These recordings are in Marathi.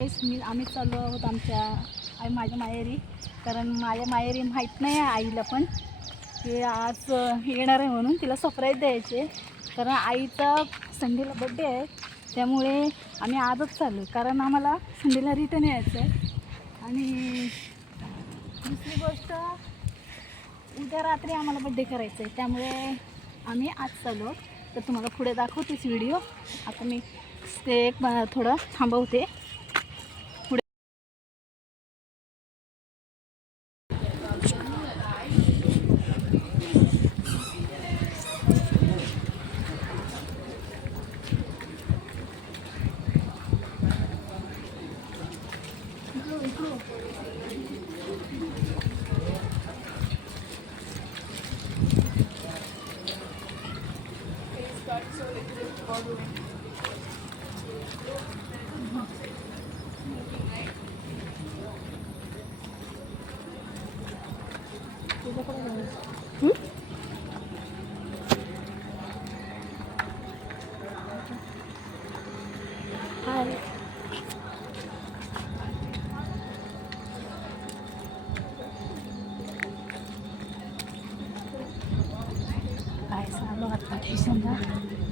आम्ही चाललो आहोत माझ्या माहेरी. कारण माझ्या माहेरी माहीत नाही आहे आईला पण की आज येणार आहे म्हणून तिला सरप्राईज द्यायचे. कारण आईचा संडेला बड्डे आहे त्यामुळे आम्ही आजच चाललो कारण आम्हाला संडेला रिटर्न यायचं आहे. आणि दुसरी गोष्ट उद्या रात्री आम्हाला बड्डे करायचं आहे त्यामुळे आम्ही आज चाललो. तर तुम्हाला पुढे दाखवतेच व्हिडिओ. आता मी ते थोडं थांबवते.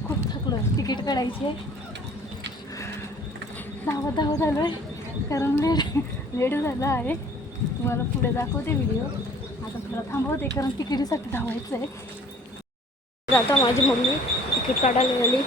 खूप थकलो. तिकीट काढायचे धावत आलो आहे कारण लेट झालं आहे. तुम्हाला पुढे दाखवते व्हिडिओ. आता थोडा थांबवते कारण तिकीटीसाठी धावायचं आहे. आता माझी मम्मी तिकीट काढायला गेली.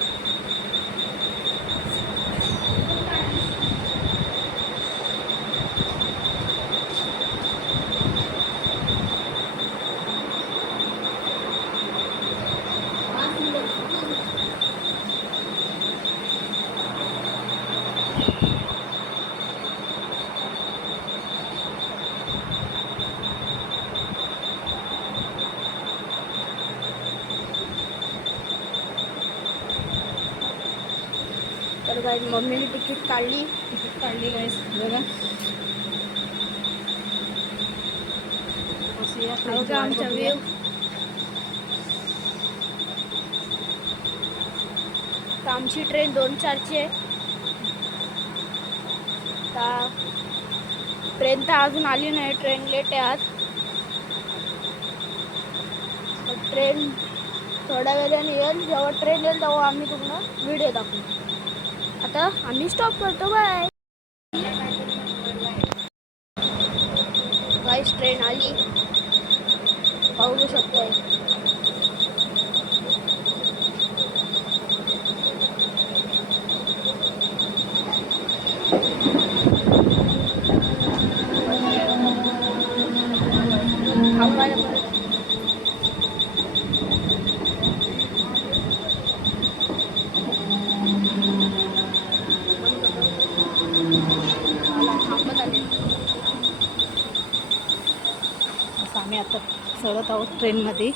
तर गाईस मम्मीने तिकीट काढली गाईस बघा. आमच्या व्ह्यू तर आमची ट्रेन 2:04ची आहे. ट्रेन तर अजून आली नाही. ट्रेन लेट आहे आज. ट्रेन थोड्या वेळाने येईल. जेव्हा ट्रेन येईल तेव्हा आम्ही तुम्हाला व्हिडिओ दाखवू. आता आम्ही स्टॉप करतो. बाय गाईस ट्रेन आली पाहू शकतोय. आम्ही आता चढत आहोत ट्रेनमध्ये.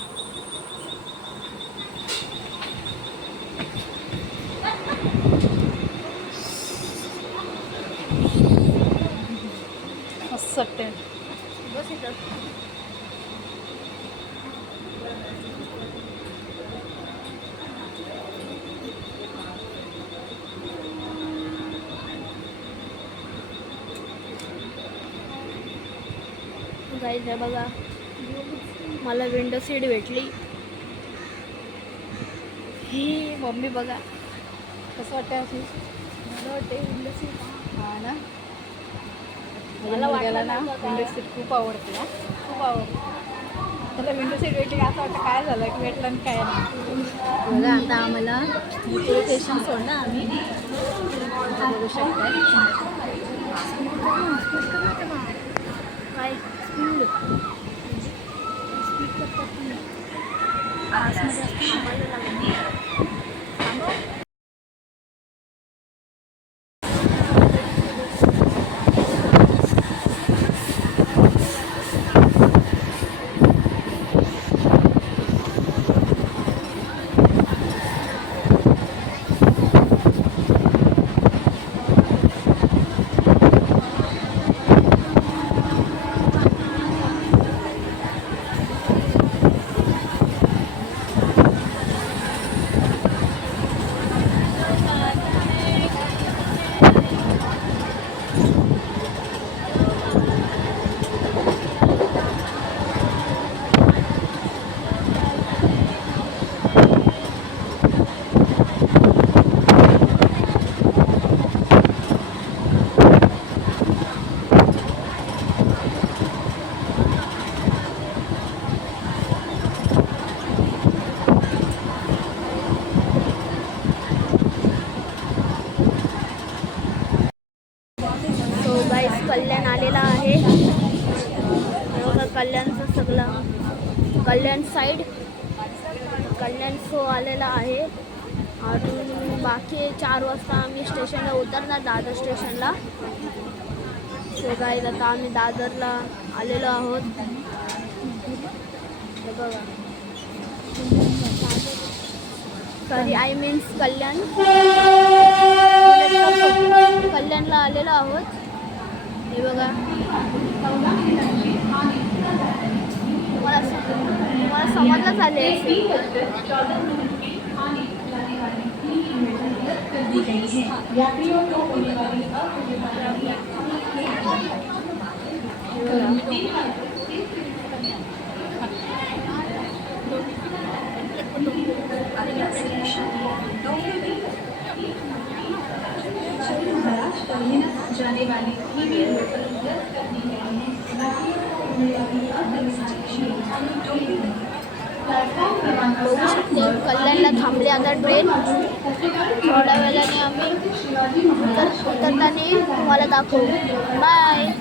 मस्त वाटते. बस इथं गाईस आहे बघा. मला विंडो सीट भेटली. ही मम्मी बघा कसं वाटतं. अशी मला वाटते विंडो सीट. हा ना. मला वाटलं ना विंडो सीट खूप आवडते. खूप आवडते. त्याला विंडो सीट भेटली असं वाटतं काय झालं की भेटलं आणि काय नाही. बघा आता आम्हाला मेट्रो स्टेशन सोडलं आम्ही. बघू शकताय काय कल्याण साईड. कल्याण शो आलेला आहे. अजून बाकी 4 वाजता आम्ही स्टेशनला उतरणार, दादर स्टेशनला. सो गाईज आता आम्ही दादरला आलेलो आहोत. हे बघा, सॉरी आय मीन्स कल्याण. कल्याणला आलेलो आहोत. हे बघा, मला समजलं झाले. जाने वाली ईमेल रद्द करने के बघू शकतो कल्याणला थांबले आता ट्रेन. थोड्या वेळाने आम्ही उतरताना तुम्हाला दाखवू. बाय.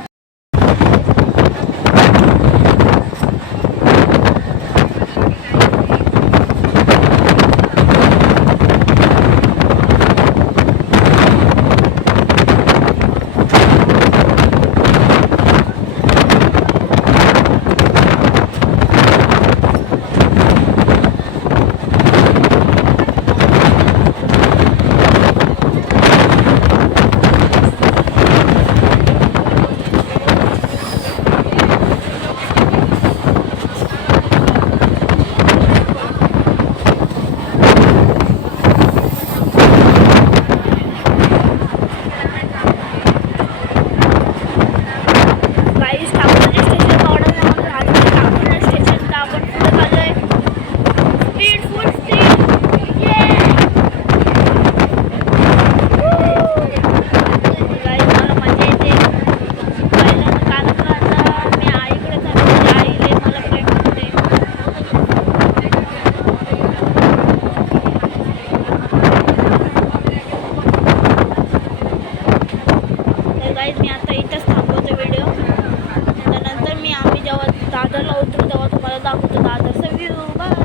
दादरला उतरू तेव्हा तुम्हाला दाखवतो दादरचा व्ह्यू. बाय.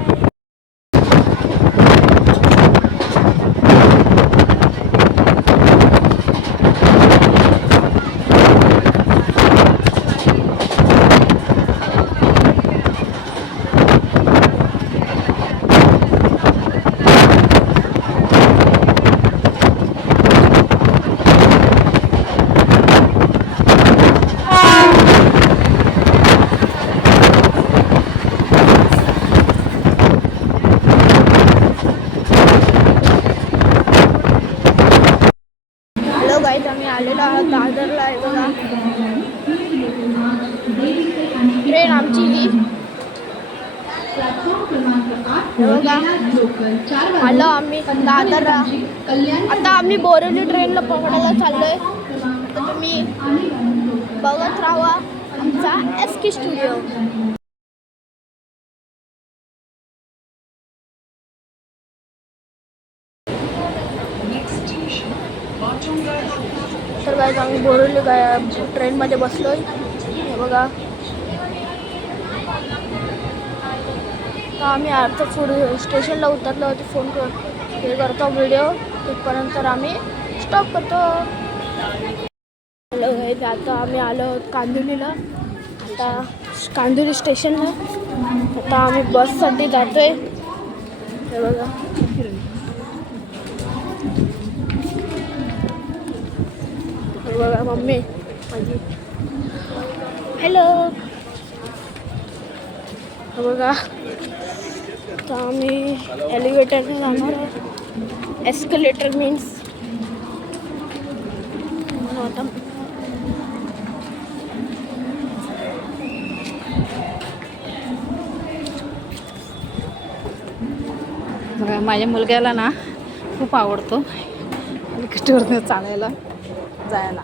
आम्ही आलेलो आहोत दादरला. आहे बघा ट्रेन आमची ही. बघा आलो आम्ही दादरला. आता आम्ही बोरिवली ट्रेनला पकडायला चाललोय. आता तुम्ही बघत राहा आमचा SK स्टुडिओ. तर गाईज आम्ही बोरिवली ट्रेनमध्ये बसलोय. हे बघा तर आम्ही आता पुढे स्टेशनला उतरलो होते. फोन हे करतो व्हिडिओ तिथपर्यंत आम्ही स्टॉप करतो. हॅलो गाईज, आता आम्ही आलो आहोत कांदिवलीला. आता कांदिवली स्टेशनला आता आम्ही बससाठी जातोय. हे बघा बघा मम्मी माझी. हॅलो. बघा आता आम्ही एलिव्हेटरने जाणार आहे. एस्केलेटर मीन्स आता बघा माझ्या मुलग्याला ना खूप आवडतो हेलिकॉप्टरने चालायला जायला.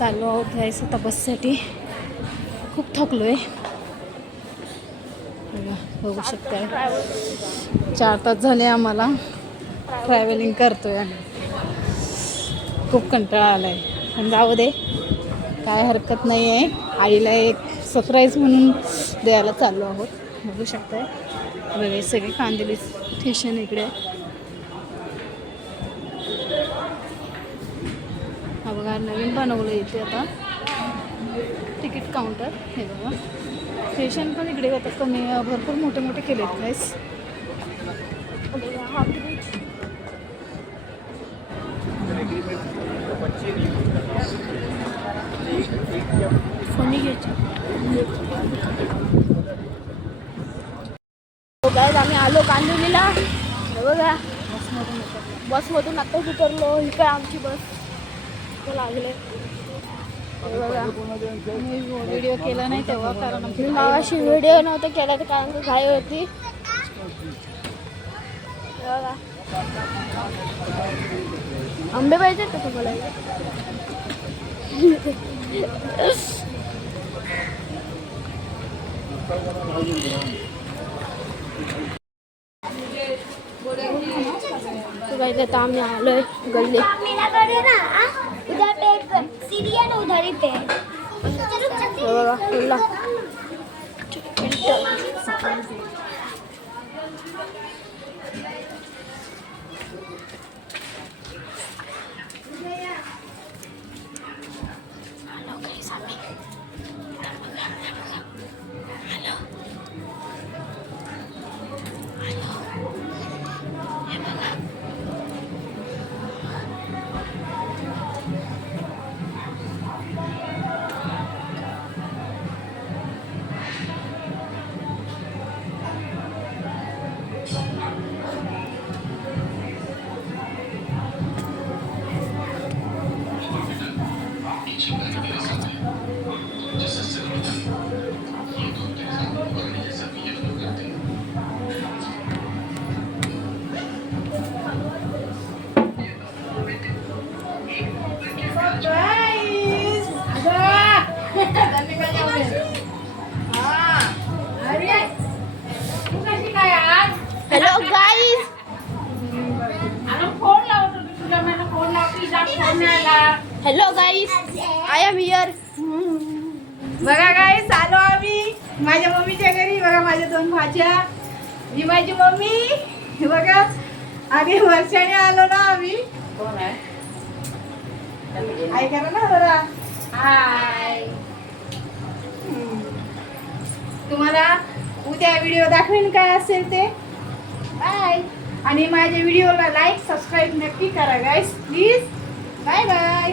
चाललो आहोत जायचं आता बससाठी. खूप थकलो आहे. बघू शकताय 4 तास झाले आम्हाला ट्रॅव्हलिंग करतोय आम्ही. खूप कंटाळा आला आहे पण जाऊ दे, काय हरकत नाही आहे. आईला एक सरप्राईज म्हणून द्यायला चाललो आहोत. बघू शकताय बघा सगळे कांदिवली स्टेशन इकडे. हा बघा नवीन बनवलं इथे आता तिकीट काउंटर. हे बघा स्टेशन पण इकडे आता कमी भरपूर मोठे मोठे केले आहेत गाईस. हा ब्रिज फोनी घ्यायची. गाईज आम्ही आलो कांदिवलीला. हे बघा बसमधून आत्ताच उतरलो. ही काय आमची बस लागले. हे बघा मी व्हिडिओ केला नाही तेव्हा कारण मी मागाशी व्हिडिओ नव्हता केला तर कारण की घाई होती. हे बघा आंबे पाहिजे का तुम्हाला? तो गाइस आता आम्ही आलोय गल्ली. हे बघा खुल्ला hello guys. Hello guys I am here. बघा काय आलो आम्ही माझ्या मम्मीच्या घरी. बघा माझ्या 2 भाच्या. ही माझी मम्मी. हे बघा आधी वर्षाने आलो ना आम्ही. कोण आहे हाय करा ना बरा. हाय. तुम्हाला उद्या व्हिडिओ दाखवेन काय असेल ते. बाय. आणि माझ्या व्हिडिओला लाईक सबस्क्राईब नक्की करा गाईस प्लीज. Bye bye.